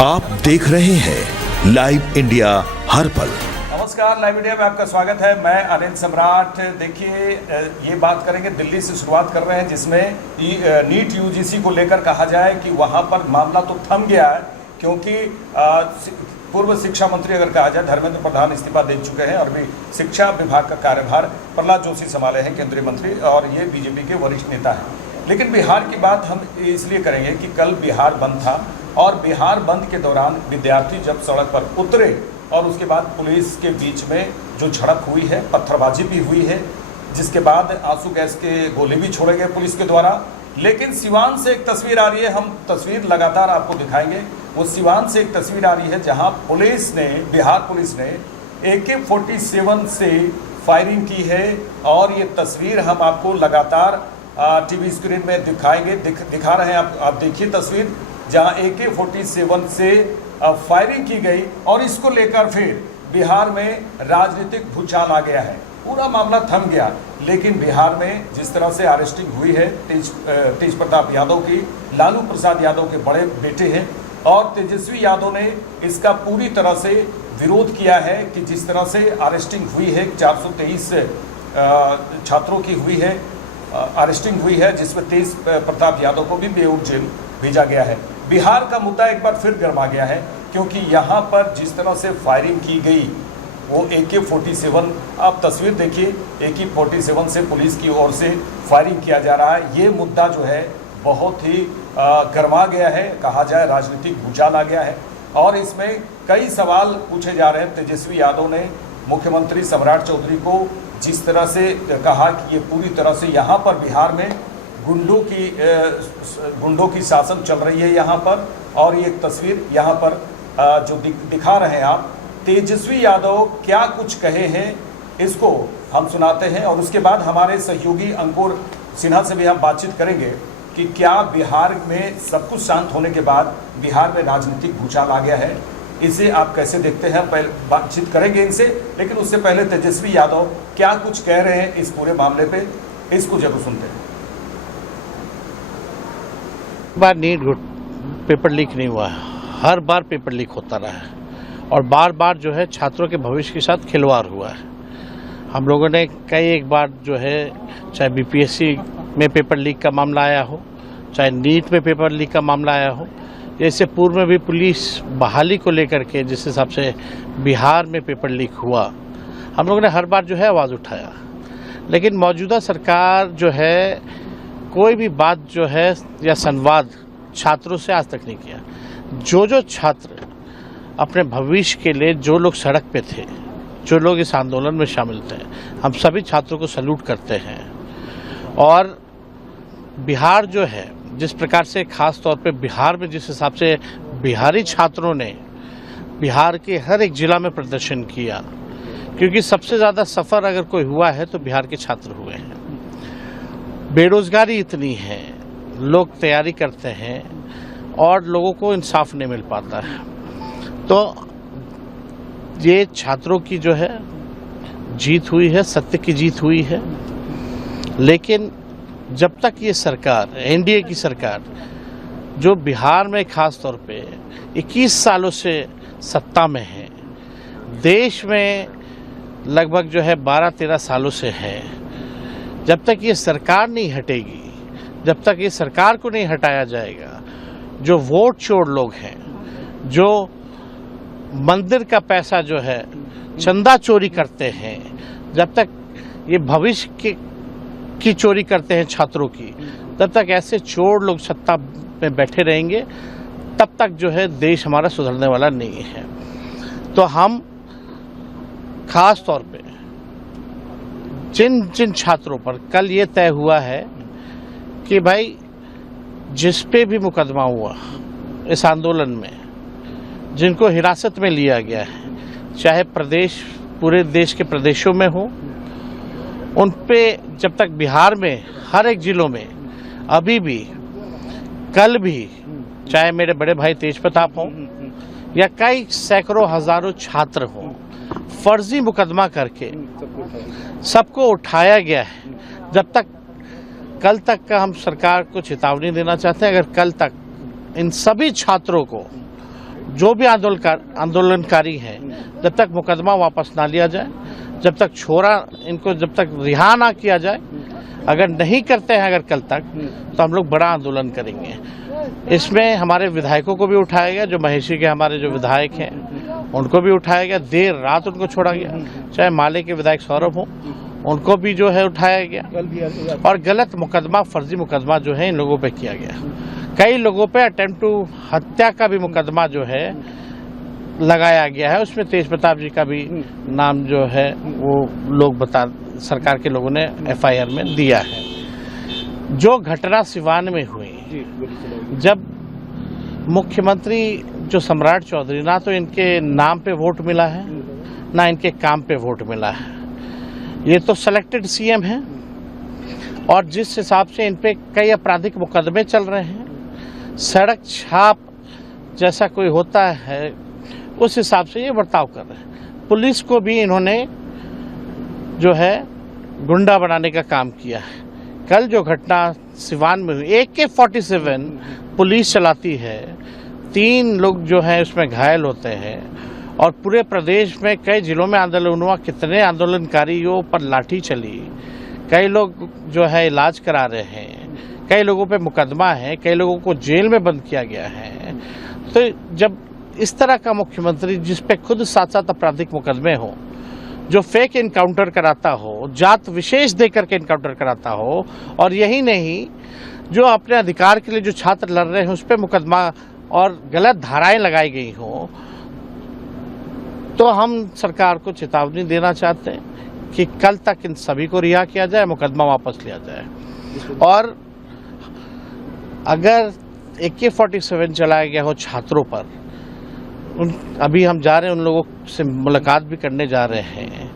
आप देख रहे हैं लाइव इंडिया हर पल। नमस्कार, लाइव इंडिया में आपका स्वागत है। मैं अनिल सम्राट। देखिए, ये बात करेंगे, दिल्ली से शुरुआत कर रहे हैं, जिसमें नीट यूजीसी को लेकर कहा जाए कि वहाँ पर मामला तो थम गया है, क्योंकि पूर्व शिक्षा मंत्री अगर कहा जाए धर्मेंद्र प्रधान इस्तीफा दे चुके हैं और भी शिक्षा विभाग का कार्यभार प्रहलाद जोशी संभाले हैं, केंद्रीय मंत्री, और ये बीजेपी के वरिष्ठ नेता हैं। लेकिन बिहार की बात हम इसलिए करेंगे कि कल बिहार बंद था और बिहार बंद के दौरान विद्यार्थी जब सड़क पर उतरे और उसके बाद पुलिस के बीच में जो झड़प हुई है, पत्थरबाजी भी हुई है, जिसके बाद आंसू गैस के गोले भी छोड़े गए पुलिस के द्वारा। लेकिन सिवान से एक तस्वीर आ रही है, हम तस्वीर लगातार आपको दिखाएंगे। वो सिवान से एक तस्वीर आ रही है जहां पुलिस ने, बिहार पुलिस ने AK-47 से फायरिंग की है, और ये तस्वीर हम आपको लगातार टीवी स्क्रीन में दिखाएंगे, दिखा रहे हैं। आप देखिए तस्वीर जहां AK-47 से फायरिंग की गई, और इसको लेकर फिर बिहार में राजनीतिक भूचाल आ गया है। पूरा मामला थम गया, लेकिन बिहार में जिस तरह से अरेस्टिंग हुई है तेज प्रताप यादव की, लालू प्रसाद यादव के बड़े बेटे हैं, और तेजस्वी यादव ने इसका पूरी तरह से विरोध किया है कि जिस तरह से अरेस्टिंग हुई है, 423 छात्रों की हुई है, अरेस्टिंग हुई है, जिसमें तेज प्रताप यादव को भी बेऊर जेल भेजा गया है। बिहार का मुद्दा एक बार फिर गर्मा गया है, क्योंकि यहाँ पर जिस तरह से फायरिंग की गई, वो AK-47, आप तस्वीर देखिए, AK-47 से पुलिस की ओर से फायरिंग किया जा रहा है। ये मुद्दा जो है बहुत ही गर्मा गया है, कहा जाए राजनीतिक भूचाल आ गया है, और इसमें कई सवाल पूछे जा रहे हैं। तेजस्वी यादव ने मुख्यमंत्री सम्राट चौधरी को जिस तरह से कहा कि ये पूरी तरह से यहाँ पर बिहार में गुंडों की शासन चल रही है यहाँ पर, और ये एक तस्वीर यहाँ पर जो दिखा रहे हैं आप, तेजस्वी यादव क्या कुछ कहे हैं, इसको हम सुनाते हैं, और उसके बाद हमारे सहयोगी अंकुर सिन्हा से भी हम बातचीत करेंगे कि क्या बिहार में सब कुछ शांत होने के बाद बिहार में राजनीतिक भूचाल आ गया है, इसे आप कैसे देखते हैं। पहले बातचीत करेंगे इनसे, लेकिन उससे पहले तेजस्वी यादव क्या कुछ कह रहे हैं इस पूरे मामले पे, इसको जरूर सुनते हैं। बार नीट पेपर लीक नहीं हुआ है, हर बार पेपर लीक होता रहा है, और बार बार जो है छात्रों के भविष्य के साथ खिलवाड़ हुआ है। हम लोगों ने कई एक बार जो है, चाहे BPSC में पेपर लीक का मामला आया हो, चाहे नीट में पेपर लीक का मामला आया हो, जैसे पूर्व में भी पुलिस बहाली को लेकर के जिस हिसाब से बिहार में पेपर लीक हुआ, हम लोगों ने हर बार जो है आवाज़ उठाया। लेकिन मौजूदा सरकार जो है कोई भी बात जो है या संवाद छात्रों से आज तक नहीं किया। जो छात्र अपने भविष्य के लिए, जो लोग सड़क पे थे, जो लोग इस आंदोलन में शामिल थे, हम सभी छात्रों को सैल्यूट करते हैं। और बिहार जो है, जिस प्रकार से खास तौर पे बिहार में जिस हिसाब से बिहारी छात्रों ने बिहार के हर एक जिला में प्रदर्शन किया, क्योंकि सबसे ज़्यादा सफ़र अगर कोई हुआ है तो बिहार के छात्र हुए हैं। बेरोजगारी इतनी है, लोग तैयारी करते हैं और लोगों को इंसाफ नहीं मिल पाता है, तो ये छात्रों की जो है जीत हुई है, सत्य की जीत हुई है। लेकिन जब तक ये सरकार, NDA की सरकार, जो बिहार में खास तौर पे 21 सालों से सत्ता में है, देश में लगभग जो है 12-13 सालों से है, जब तक ये सरकार नहीं हटेगी, जब तक ये सरकार को नहीं हटाया जाएगा, जो वोट चोर लोग हैं, जो मंदिर का पैसा जो है चंदा चोरी करते हैं, जब तक ये भविष्य की चोरी करते हैं छात्रों की, तब तक ऐसे चोर लोग सत्ता में बैठे रहेंगे, तब तक जो है देश हमारा सुधरने वाला नहीं है। तो हम खास तौर पे जिन छात्रों पर कल ये तय हुआ है कि भाई जिस पे भी मुकदमा हुआ इस आंदोलन में, जिनको हिरासत में लिया गया है, चाहे प्रदेश, पूरे देश के प्रदेशों में हो, उन पे जब तक बिहार में हर एक जिलों में अभी भी, कल भी, चाहे मेरे बड़े भाई तेज प्रताप हों या कई सैकड़ों हजारों छात्र हों, फर्जी मुकदमा करके सबको उठाया गया है। जब तक कल तक का हम सरकार को चेतावनी देना चाहते हैं, अगर कल तक इन सभी छात्रों को जो भी आंदोलनकारी हैं, जब तक मुकदमा वापस ना लिया जाए, जब तक इनको जब तक रिहा ना किया जाए, अगर नहीं करते हैं अगर कल तक, तो हम लोग बड़ा आंदोलन करेंगे। इसमें हमारे विधायकों को भी उठाया गया, जो महेशी के हमारे जो विधायक हैं उनको भी उठाया गया, देर रात उनको छोड़ा गया, चाहे माले के विधायक सौरभ हो, उनको भी जो है उठाया गया। और गलत मुकदमा, फर्जी मुकदमा जो है इन लोगों पे किया गया। कई लोगों पे अटेम्प्ट टू हत्या का भी मुकदमा जो है लगाया गया है, उसमें तेज प्रताप जी का भी नाम जो है वो लोग सरकार के लोगों ने FIR में दिया है। जो घटना सिवान में हुई, जब मुख्यमंत्री जो सम्राट चौधरी, ना तो इनके नाम पे वोट मिला है ना इनके काम पे वोट मिला है, ये तो सिलेक्टेड CM हैं, और जिस हिसाब से इन पे कई आपराधिक मुकदमे चल रहे हैं, सड़क छाप जैसा कोई होता है उस हिसाब से ये बर्ताव कर रहे हैं। पुलिस को भी इन्होंने जो है गुंडा बनाने का काम किया है। कल जो घटना सिवान में हुई, AK-47 पुलिस चलाती है, 3 लोग जो हैं उसमें घायल होते हैं, और पूरे प्रदेश में कई जिलों में आंदोलन हुआ, कितने आंदोलनकारियों पर लाठी चली, कई लोग जो है इलाज करा रहे हैं, कई लोगों पे मुकदमा है, कई लोगों को जेल में बंद किया गया है। तो जब इस तरह का मुख्यमंत्री, जिस पे खुद 7 आपराधिक मुकदमे हो, जो फेक इनकाउंटर कराता हो, जात विशेष देकर के इनकाउंटर कराता हो, और यही नहीं जो अपने अधिकार के लिए जो छात्र लड़ रहे हैं उस पर मुकदमा और गलत धाराएं लगाई गई हो, तो हम सरकार को चेतावनी देना चाहते हैं कि कल तक इन सभी को रिहा किया जाए, मुकदमा वापस लिया जाए। और अगर AK-47 चलाया गया हो छात्रों पर, अभी हम जा रहे हैं, उन लोगों से मुलाकात भी करने जा रहे हैं,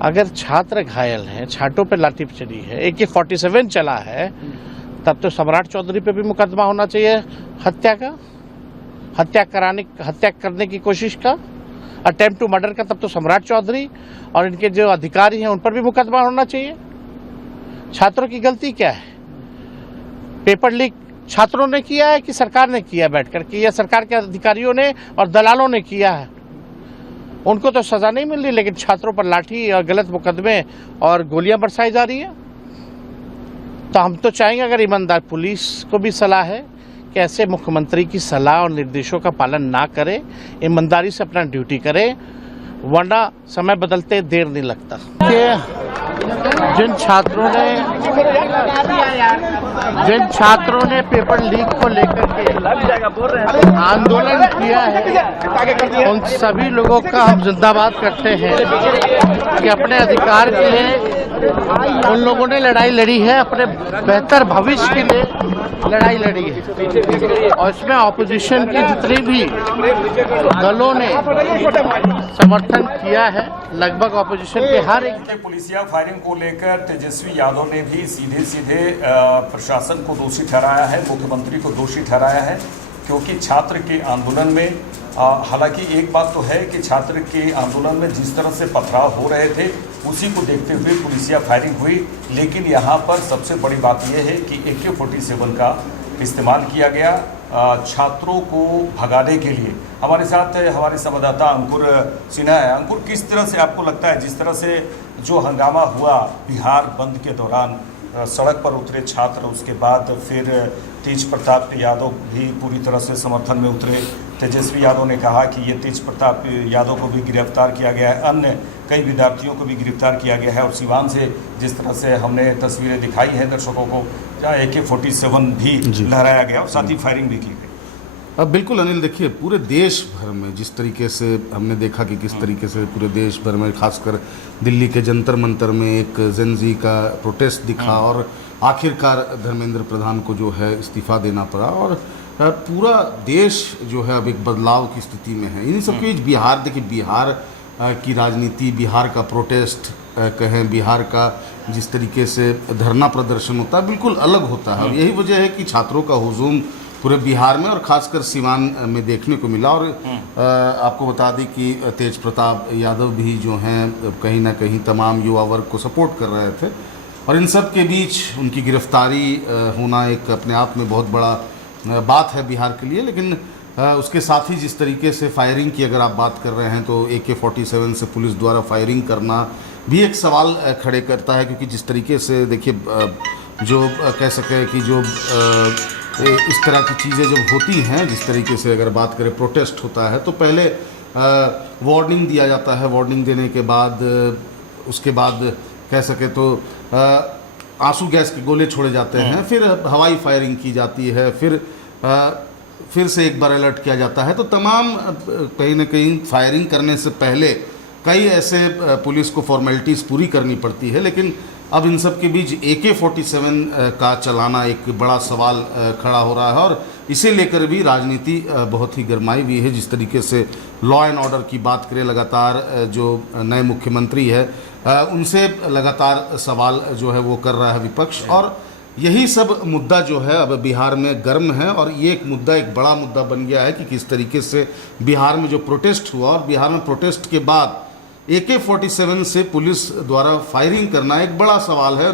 अगर छात्र घायल हैं, छात्रों पर लाठी चली है, AK-47 चला है, तब तो सम्राट चौधरी पे भी मुकदमा होना चाहिए हत्या का, हत्या करने की कोशिश का, अटेम्प्ट टू मर्डर का। तब तो सम्राट चौधरी और इनके जो अधिकारी हैं उन पर भी मुकदमा होना चाहिए। छात्रों की गलती क्या है? पेपर लीक छात्रों ने किया है कि सरकार ने किया बैठकर के, या सरकार के अधिकारियों ने और दलालों ने किया है? उनको तो सजा नहीं मिल रही, लेकिन छात्रों पर लाठी और गलत मुकदमे और गोलियां बरसाई जा रही है। तो हम तो चाहेंगे, अगर ईमानदार, पुलिस को भी सलाह है कि ऐसे मुख्यमंत्री की सलाह और निर्देशों का पालन ना करे, ईमानदारी से अपना ड्यूटी करे, वरना समय बदलते देर नहीं लगता। जिन छात्रों ने पेपर लीक को लेकर के आंदोलन किया है, उन सभी लोगों का हम जिंदाबाद करते हैं कि अपने अधिकार के लिए उन लोगों ने लड़ाई लड़ी है, अपने बेहतर भविष्य के लिए लड़ाई लड़ी है। और इसमें ऑपोजिशन के जितने भी दलों ने समर्थन किया है, लगभग ऑपोजिशन के हर एक। पुलिसिया फायरिंग को लेकर तेजस्वी यादव ने भी सीधे प्रशासन को दोषी ठहराया है, मुख्यमंत्री को दोषी ठहराया है, क्योंकि छात्र के आंदोलन में, हालांकि एक बात तो है कि छात्र के आंदोलन में जिस तरह से पथराव हो रहे थे उसी को देखते हुए पुलिसिया फायरिंग हुई, लेकिन यहाँ पर सबसे बड़ी बात यह है कि AK-47 का इस्तेमाल किया गया छात्रों को भगाने के लिए। हमारे साथ हमारे संवाददाता अंकुर सिन्हा है। अंकुर, किस तरह से आपको लगता है, जिस तरह से जो हंगामा हुआ बिहार बंद के दौरान, सड़क पर उतरे छात्र, उसके बाद फिर तेज प्रताप यादव भी पूरी तरह से समर्थन में उतरे, तेजस्वी यादव ने कहा कि ये तेज प्रताप यादव को भी गिरफ्तार किया गया है, अन्य कई विद्यार्थियों को भी गिरफ्तार किया गया है, और सिवान से जिस तरह से हमने तस्वीरें दिखाई हैं दर्शकों को, AK-47 भी लहराया गया और साथ ही फायरिंग भी की गई। अब बिल्कुल अनिल, देखिए पूरे देश भर में जिस तरीके से हमने देखा कि किस तरीके से पूरे देश भर में, खासकर दिल्ली के जंतर मंतर में एक जेनजी का प्रोटेस्ट दिखा, और आखिरकार धर्मेंद्र प्रधान को जो है इस्तीफा देना पड़ा, और पूरा देश जो है अब एक बदलाव की स्थिति में है। इन सबके बीच बिहार, देखिए बिहार की राजनीति, बिहार का प्रोटेस्ट कहें, बिहार का जिस तरीके से धरना प्रदर्शन होता है बिल्कुल अलग होता है, और यही वजह है कि छात्रों का हुजूम पूरे बिहार में और खासकर सिवान में देखने को मिला। और आपको बता दें कि तेज प्रताप यादव भी जो हैं कहीं ना कहीं तमाम युवा वर्ग को सपोर्ट कर रहे थे, और इन सब के बीच उनकी गिरफ्तारी होना एक अपने आप में बहुत बड़ा बात है बिहार के लिए। लेकिन उसके साथ ही जिस तरीके से फायरिंग की अगर आप बात कर रहे हैं तो AK-47 से पुलिस द्वारा फायरिंग करना भी एक सवाल खड़े करता है, क्योंकि जिस तरीके से देखिए जो कह सके कि जो इस तरह की चीज़ें जब होती हैं, जिस तरीके से अगर बात करें प्रोटेस्ट होता है तो पहले वार्निंग दिया जाता है, वार्निंग देने के बाद उसके बाद कह सके तो आंसू गैस के गोले छोड़े जाते हैं, फिर हवाई फायरिंग की जाती है, फिर से एक बार अलर्ट किया जाता है। तो तमाम कहीं ना कहीं फायरिंग करने से पहले कई ऐसे पुलिस को फॉर्मेलिटीज़ पूरी करनी पड़ती है, लेकिन अब इन सब के बीच AK-47 का चलाना एक बड़ा सवाल खड़ा हो रहा है और इसे लेकर भी राजनीति बहुत ही गरमाई हुई है। जिस तरीके से लॉ एंड ऑर्डर की बात करें, लगातार जो नए मुख्यमंत्री है उनसे लगातार सवाल जो है वो कर रहा है विपक्ष, और यही सब मुद्दा जो है अब बिहार में गर्म है और ये एक मुद्दा, एक बड़ा मुद्दा बन गया है कि किस तरीके से बिहार में जो प्रोटेस्ट हुआ और बिहार में प्रोटेस्ट के बाद AK-47 से पुलिस द्वारा फायरिंग करना एक बड़ा सवाल है।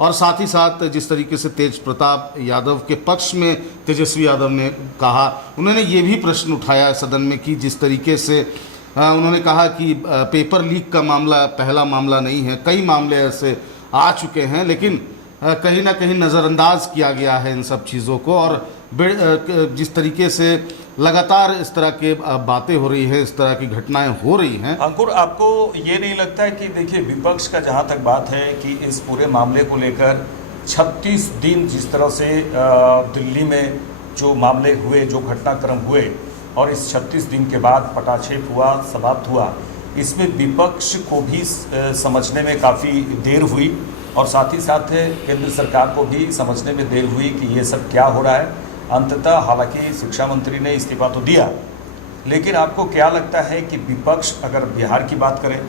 और साथ ही साथ जिस तरीके से तेज प्रताप यादव के पक्ष में तेजस्वी यादव ने कहा, उन्होंने ये भी प्रश्न उठाया सदन में कि जिस तरीके से उन्होंने कहा कि पेपर लीक का मामला पहला मामला नहीं है, कई मामले ऐसे आ चुके हैं, लेकिन कहीं ना कहीं नज़रअंदाज किया गया है इन सब चीज़ों को। और जिस तरीके से लगातार इस तरह के बातें हो रही है, इस तरह की घटनाएं हो रही हैं। अंकुर, आपको ये नहीं लगता है कि देखिए विपक्ष का जहाँ तक बात है कि इस पूरे मामले को लेकर 36 दिन जिस तरह से दिल्ली में जो मामले हुए, जो घटनाक्रम हुए और इस 36 दिन के बाद पटाक्षेप हुआ, समाप्त हुआ, इसमें विपक्ष को भी समझने में काफ़ी देर हुई और साथ ही साथ केंद्र सरकार को भी समझने में देर हुई कि ये सब क्या हो रहा है। अंततः हालांकि शिक्षा मंत्री ने इस्तीफा तो दिया, लेकिन आपको क्या लगता है कि विपक्ष, अगर बिहार की बात करें,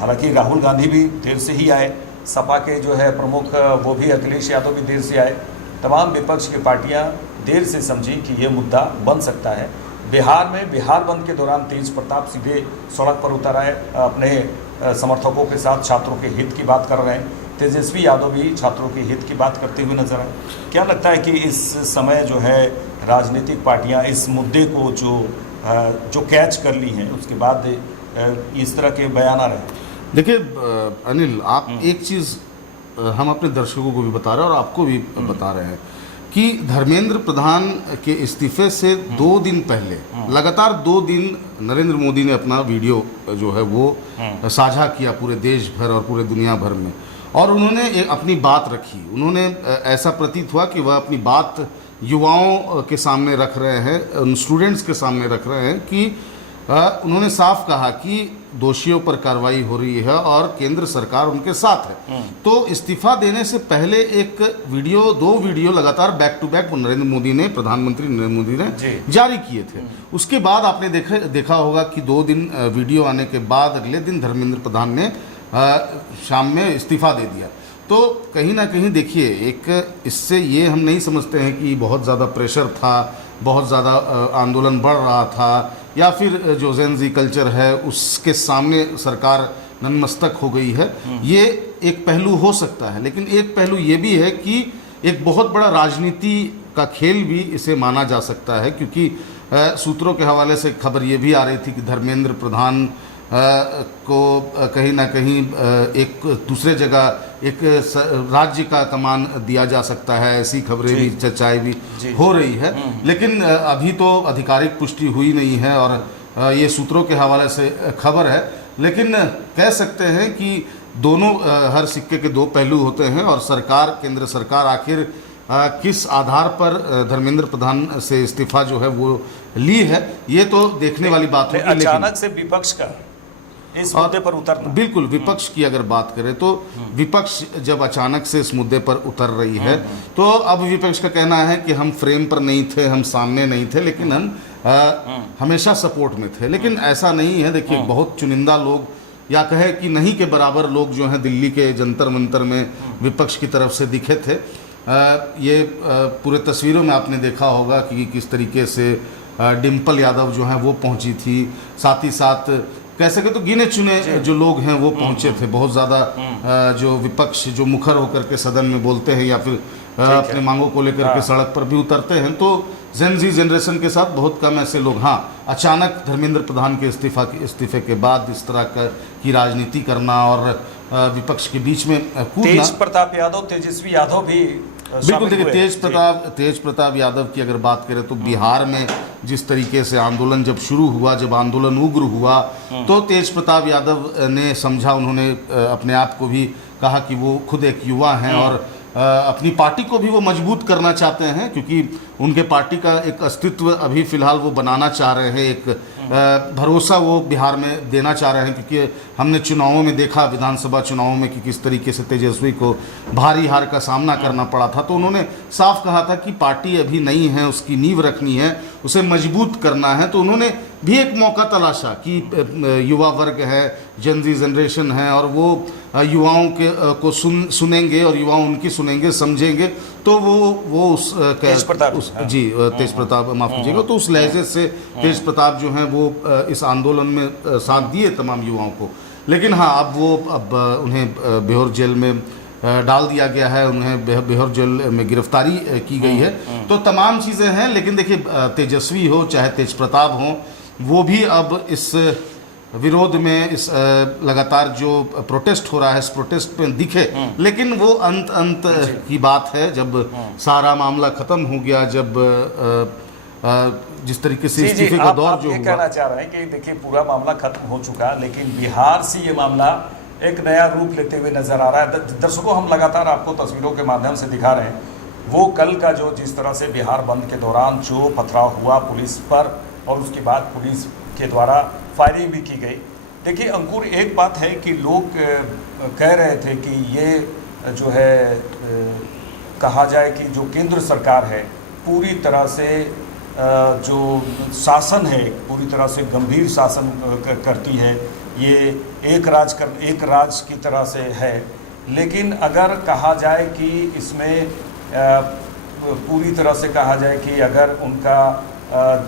हालांकि राहुल गांधी भी देर से ही आए, सपा के जो है प्रमुख वो भी अखिलेश यादव भी देर से आए, तमाम विपक्ष की पार्टियां देर से समझी कि ये मुद्दा बन सकता है। बिहार में बिहार बंद के दौरान तेज प्रताप सीधे सड़क पर उतर आए, अपने समर्थकों के साथ छात्रों के हित की बात कर रहे हैं। तेजस्वी यादव भी छात्रों के हित की बात करते हुए नजर आए। क्या लगता है कि इस समय जो है राजनीतिक पार्टियां इस मुद्दे को जो कैच कर ली हैं, उसके बाद इस तरह के बयान आ रहे हैं? देखिए अनिल, आप एक चीज़ हम अपने दर्शकों को भी बता रहे हैं और आपको भी बता रहे हैं कि धर्मेंद्र प्रधान के इस्तीफे से 2 दिन पहले लगातार 2 दिन नरेंद्र मोदी ने अपना वीडियो जो है वो साझा किया पूरे देश भर और पूरे दुनिया भर में, और उन्होंने अपनी बात रखी। उन्होंने ऐसा प्रतीत हुआ कि वह अपनी बात युवाओं के सामने रख रहे हैं, उन स्टूडेंट्स के सामने रख रहे हैं कि उन्होंने साफ कहा कि दोषियों पर कार्रवाई हो रही है और केंद्र सरकार उनके साथ है। तो इस्तीफा देने से पहले एक वीडियो, 2 वीडियो लगातार back to back Narendra Modi ने, प्रधानमंत्री नरेंद्र मोदी ने जारी किए थे। उसके बाद आपने देखा होगा कि 2 दिन वीडियो आने के बाद अगले दिन धर्मेंद्र प्रधान ने शाम में इस्तीफा दे दिया। तो कहीं ना कहीं देखिए, एक इससे ये हम नहीं समझते हैं कि बहुत ज़्यादा प्रेशर था, बहुत ज़्यादा आंदोलन बढ़ रहा था, या फिर जो जेन-ज़ी कल्चर है उसके सामने सरकार नतमस्तक हो गई है। ये एक पहलू हो सकता है, लेकिन एक पहलू ये भी है कि एक बहुत बड़ा राजनीति का खेल भी इसे माना जा सकता है, क्योंकि सूत्रों के हवाले से खबर ये भी आ रही थी कि धर्मेंद्र प्रधान को कहीं ना कहीं एक दूसरे जगह एक राज्य का कमान दिया जा सकता है, ऐसी खबरें भी, चर्चाएं भी हो रही है। लेकिन अभी तो आधिकारिक पुष्टि हुई नहीं है और ये सूत्रों के हवाले से खबर है, लेकिन कह सकते हैं कि दोनों, हर सिक्के के 2 पहलू होते हैं और सरकार, केंद्र सरकार आखिर किस आधार पर धर्मेंद्र प्रधान से इस्तीफा जो है वो ली है, ये तो देखने वाली बात है। अचानक से विपक्ष का इस मुद्दे पर उतरना, बिल्कुल विपक्ष की अगर बात करें तो विपक्ष जब अचानक से इस मुद्दे पर उतर रही है, तो अब विपक्ष का कहना है कि हम फ्रेम पर नहीं थे, हम सामने नहीं थे, लेकिन हम हमेशा सपोर्ट में थे। लेकिन ऐसा नहीं है। देखिए, बहुत चुनिंदा लोग, या कहे कि नहीं के बराबर लोग जो हैं दिल्ली के जंतर मंतर में विपक्ष की तरफ से दिखे थे। ये पूरे तस्वीरों में आपने देखा होगा कि किस तरीके से डिम्पल यादव जो हैं वो पहुंची थी, साथ ही साथ कह सके तो गिने चुने जो लोग हैं वो पहुंचे थे। बहुत ज़्यादा जो विपक्ष जो मुखर होकर के सदन में बोलते हैं या फिर अपने मांगों को लेकर के सड़क पर भी उतरते हैं, तो जेनजी जनरेशन के साथ बहुत कम ऐसे लोग, हाँ अचानक धर्मेंद्र प्रधान के इस्तीफे के बाद इस तरह की राजनीति करना और विपक्ष के बीच में कूदना। तेज प्रताप यादव, तेजस्वी यादव भी बिल्कुल, देखिए तेज प्रताप यादव की अगर बात करें तो बिहार में जिस तरीके से आंदोलन जब शुरू हुआ, जब आंदोलन उग्र हुआ, तो तेज प्रताप यादव ने समझा, उन्होंने अपने आप को भी कहा कि वो खुद एक युवा हैं और अपनी पार्टी को भी वो मजबूत करना चाहते हैं, क्योंकि उनके पार्टी का एक अस्तित्व अभी फिलहाल वो बनाना चाह रहे हैं, एक भरोसा वो बिहार में देना चाह रहे हैं, क्योंकि हमने चुनावों में देखा, विधानसभा चुनावों में कि किस तरीके से तेजस्वी को भारी हार का सामना करना पड़ा था। तो उन्होंने साफ कहा था कि पार्टी अभी नई है, उसकी नींव रखनी है, उसे मजबूत करना है। तो उन्होंने भी एक मौका तलाशा कि युवा वर्ग है, जनजी जनरेशन है और वो युवाओं को सुनेंगे और युवा उनकी सुनेंगे, समझेंगे, तो वो उस तेज प्रताप माफ कीजिएगा, तो उस लहजे से तेज प्रताप जो हैं वो इस आंदोलन में साथ दिए तमाम युवाओं को। लेकिन हाँ, अब उन्हें बेहोर जेल में डाल दिया गया है, उन्हें बेहोर जेल में गिरफ्तारी की गई है। तो तमाम चीज़ें हैं, लेकिन देखिए तेजस्वी हो चाहे तेज प्रताप हो, वो भी अब इस विरोध में, इस लगातार जो प्रोटेस्ट हो रहा है, इस प्रोटेस्ट में दिखे। लेकिन वो अंत की बात है, जब सारा मामला खत्म हो गया, जब जिस तरीके से इस्तीफे का दौर जो हुआ। ये कहना चाह रहे हैं कि देखिए पूरा मामला खत्म हो चुका, लेकिन बिहार से ये मामला एक नया रूप लेते हुए नजर आ रहा है। दर्शकों, हम लगातार आपको तस्वीरों के माध्यम से दिखा रहे हैं वो कल का जो जिस तरह से बिहार बंद के दौरान जो पथराव हुआ पुलिस पर, और उसके बाद पुलिस के द्वारा फायरिंग भी की गई। देखिए अंकुर, एक बात है कि लोग कह रहे थे कि ये जो है कहा जाए कि जो केंद्र सरकार है पूरी तरह से जो शासन है पूरी तरह से गंभीर शासन करती है, ये एक राज की तरह से है। लेकिन अगर कहा जाए कि इसमें पूरी तरह से कहा जाए कि अगर उनका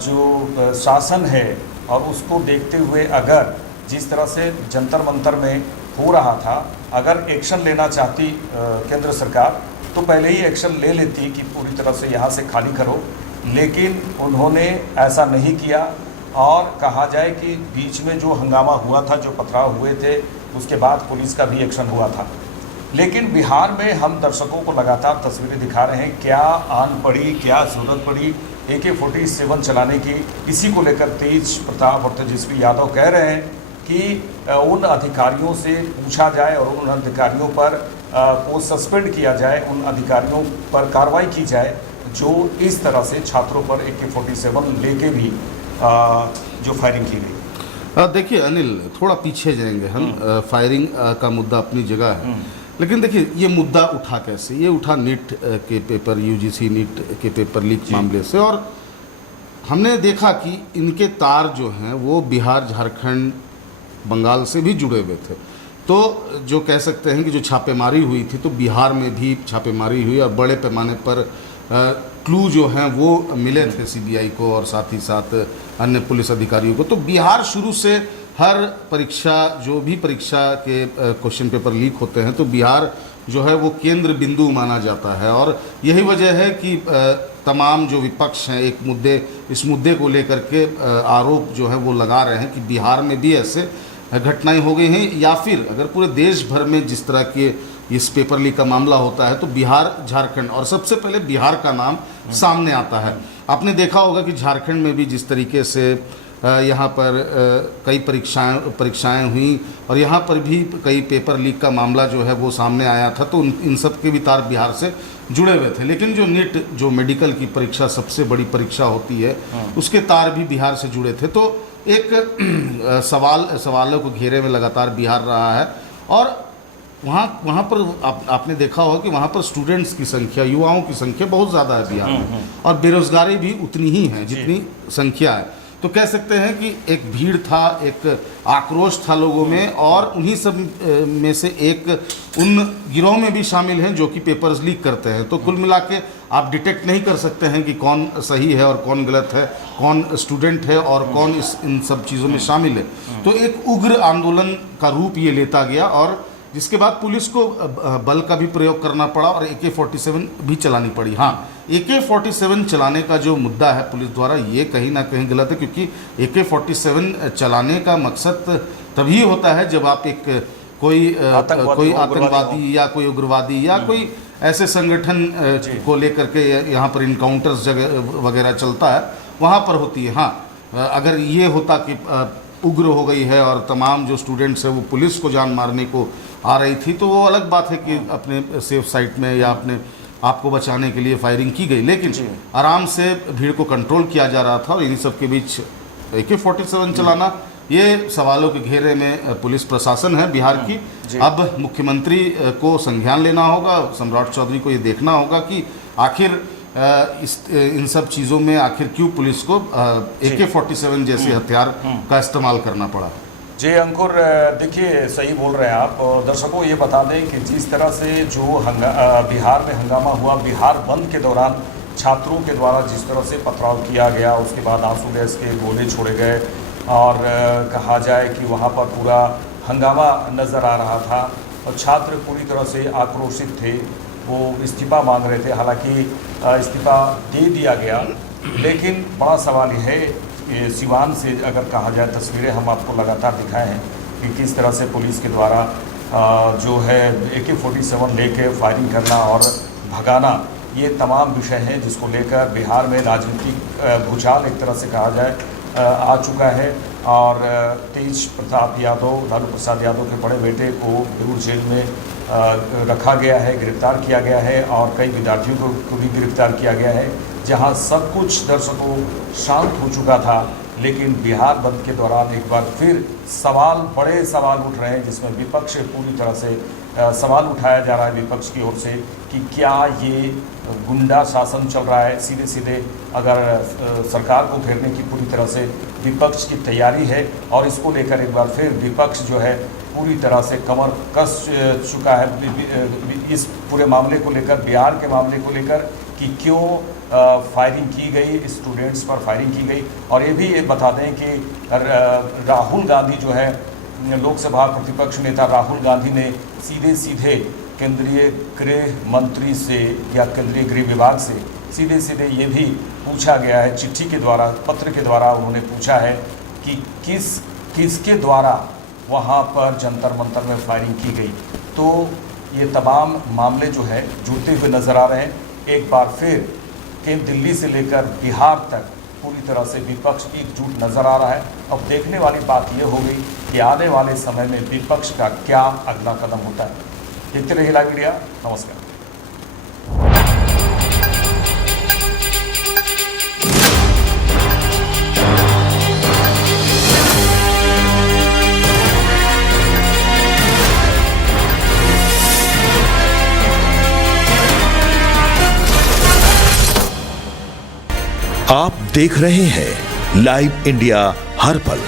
जो शासन है और उसको देखते हुए अगर जिस तरह से जंतर मंतर में हो रहा था, अगर एक्शन लेना चाहती केंद्र सरकार तो पहले ही एक्शन ले लेती कि पूरी तरह से यहाँ से खाली करो, लेकिन उन्होंने ऐसा नहीं किया। और कहा जाए कि बीच में जो हंगामा हुआ था, जो पथराव हुए थे, उसके बाद पुलिस का भी एक्शन हुआ था। लेकिन बिहार में हम दर्शकों को लगातार तस्वीरें दिखा रहे हैं, क्या आन पड़ी, क्या जरूरत पड़ी AK-47 चलाने की। इसी को लेकर तेज प्रताप और तेजस्वी यादव कह रहे हैं कि उन अधिकारियों से पूछा जाए और उन अधिकारियों पर को सस्पेंड किया जाए, उन अधिकारियों पर कार्रवाई की जाए जो इस तरह से छात्रों पर AK-47 लेके भी जो फायरिंग की गई। देखिए अनिल, थोड़ा पीछे जाएंगे हम। फायरिंग का मुद्दा अपनी जगह है, लेकिन देखिए ये मुद्दा उठा कैसे? ये उठा नीट के पेपर, UGC नीट के पेपर लीक मामले से। और हमने देखा कि इनके तार जो हैं वो बिहार, झारखंड, बंगाल से भी जुड़े हुए थे। तो जो कह सकते हैं कि जो छापेमारी हुई थी, तो बिहार में भी छापेमारी हुई और बड़े पैमाने पर क्लू जो हैं वो मिले थे CBI को और साथ ही साथ अन्य पुलिस अधिकारियों को। तो बिहार शुरू से हर परीक्षा, जो भी परीक्षा के क्वेश्चन पेपर लीक होते हैं, तो बिहार जो है वो केंद्र बिंदु माना जाता है। और यही वजह है कि तमाम जो विपक्ष हैं इस मुद्दे को लेकर के आरोप जो है वो लगा रहे हैं कि बिहार में भी ऐसे घटनाएं हो गई हैं, या फिर अगर पूरे देश भर में जिस तरह के इस पेपर लीक का मामला होता है तो बिहार, झारखंड और सबसे पहले बिहार का नाम सामने आता है। आपने देखा होगा कि झारखंड में भी जिस तरीके से यहाँ पर कई परीक्षाएं हुई और यहाँ पर भी कई पेपर लीक का मामला जो है वो सामने आया था, तो इन सब के भी तार बिहार से जुड़े हुए थे। लेकिन जो नीट, जो मेडिकल की परीक्षा सबसे बड़ी परीक्षा होती है, उसके तार भी बिहार से जुड़े थे। तो एक सवालों को घेरे में लगातार बिहार रहा है। और वहाँ पर आपने देखा होगा कि वहाँ पर स्टूडेंट्स की संख्या, युवाओं की संख्या बहुत ज़्यादा है बिहार में, और बेरोजगारी भी उतनी ही है जितनी संख्या है। तो कह सकते हैं कि एक भीड़ था, एक आक्रोश था लोगों में, और उन्हीं सब में से एक उन गिरोह में भी शामिल हैं जो कि पेपर्स लीक करते हैं। तो कुल मिला के आप डिटेक्ट नहीं कर सकते हैं कि कौन सही है और कौन गलत है, कौन स्टूडेंट है और कौन इन सब चीज़ों में शामिल है। तो एक उग्र आंदोलन का रूप ये लेता गया और जिसके बाद पुलिस को बल का भी प्रयोग करना पड़ा और AK-47 भी चलानी पड़ी। हाँ, AK-47 चलाने का जो मुद्दा है पुलिस द्वारा, ये कहीं ना कहीं गलत है, क्योंकि AK-47 चलाने का मकसद तभी होता है जब आप एक कोई आतंकवादी या कोई उग्रवादी या कोई ऐसे संगठन को लेकर के यहाँ पर इनकाउंटर्स जगह वगैरह चलता है, वहाँ पर होती है। हाँ, अगर ये होता कि उग्र हो गई है और तमाम जो स्टूडेंट्स हैं वो पुलिस को जान मारने को आ रही थी, तो वो अलग बात है कि अपने सेफ साइड में या अपने आपको बचाने के लिए फायरिंग की गई, लेकिन आराम से भीड़ को कंट्रोल किया जा रहा था और इन्हीं सब के बीच AK-47 चलाना, ये सवालों के घेरे में पुलिस प्रशासन है बिहार की। अब मुख्यमंत्री को संज्ञान लेना होगा, सम्राट चौधरी को ये देखना होगा कि आखिर इन सब चीज़ों में आखिर क्यों पुलिस को AK-47 जैसे हथियार का इस्तेमाल करना पड़ा। जी अंकुर, देखिए सही बोल रहे हैं आप। और दर्शकों ये बता दें कि जिस तरह से जो बिहार में हंगामा हुआ, बिहार बंद के दौरान छात्रों के द्वारा जिस तरह से पथराव किया गया, उसके बाद आंसू गैस के गोले छोड़े गए और कहा जाए कि वहाँ पर पूरा हंगामा नज़र आ रहा था और छात्र पूरी तरह से आक्रोशित थे, वो इस्तीफ़ा मांग रहे थे। हालांकि इस्तीफ़ा दे दिया गया, लेकिन बड़ा सवाल यह है कि सिवान से अगर कहा जाए, तस्वीरें हम आपको लगातार दिखाए हैं कि किस तरह से पुलिस के द्वारा जो है AK-47 लेके फायरिंग करना और भगाना, ये तमाम विषय हैं जिसको लेकर बिहार में राजनीतिक भूचाल एक तरह से कहा जाए आ चुका है। और तेज प्रताप यादव, लालू प्रसाद यादव के बड़े बेटे को बेऊर जेल में रखा गया है, गिरफ्तार किया गया है और कई विद्यार्थियों को भी गिरफ्तार किया गया है, जहां सब कुछ दर्शकों शांत हो चुका था। लेकिन बिहार बंद के दौरान एक बार फिर बड़े सवाल उठ रहे हैं, जिसमें विपक्ष पूरी तरह से सवाल उठाया जा रहा है विपक्ष की ओर से कि क्या ये गुंडा शासन चल रहा है। सीधे सीधे अगर सरकार को घेरने की पूरी तरह से विपक्ष की तैयारी है और इसको लेकर एक बार फिर विपक्ष जो है पूरी तरह से कमर कस चुका है इस पूरे मामले को लेकर, बिहार के मामले को लेकर कि क्यों फायरिंग की गई, स्टूडेंट्स पर फायरिंग की गई। और ये भी बता दें कि राहुल गांधी जो है, लोकसभा प्रतिपक्ष नेता राहुल गांधी ने सीधे सीधे केंद्रीय गृह मंत्री से या केंद्रीय गृह विभाग से सीधे सीधे ये भी पूछा गया है, चिट्ठी के द्वारा, पत्र के द्वारा उन्होंने पूछा है कि किसके द्वारा वहाँ पर जंतर मंतर में फायरिंग की गई। तो ये तमाम मामले जो है जुड़ते हुए नज़र आ रहे हैं। एक बार फिर कि दिल्ली से लेकर बिहार तक पूरी तरह से विपक्ष एकजुट नज़र आ रहा है। अब देखने वाली बात यह हो गई कि आने वाले समय में विपक्ष का क्या अगला कदम होता है। देखते रहिए लाइव मीडिया। नमस्कार। आप देख रहे हैं लाइव इंडिया हर पल।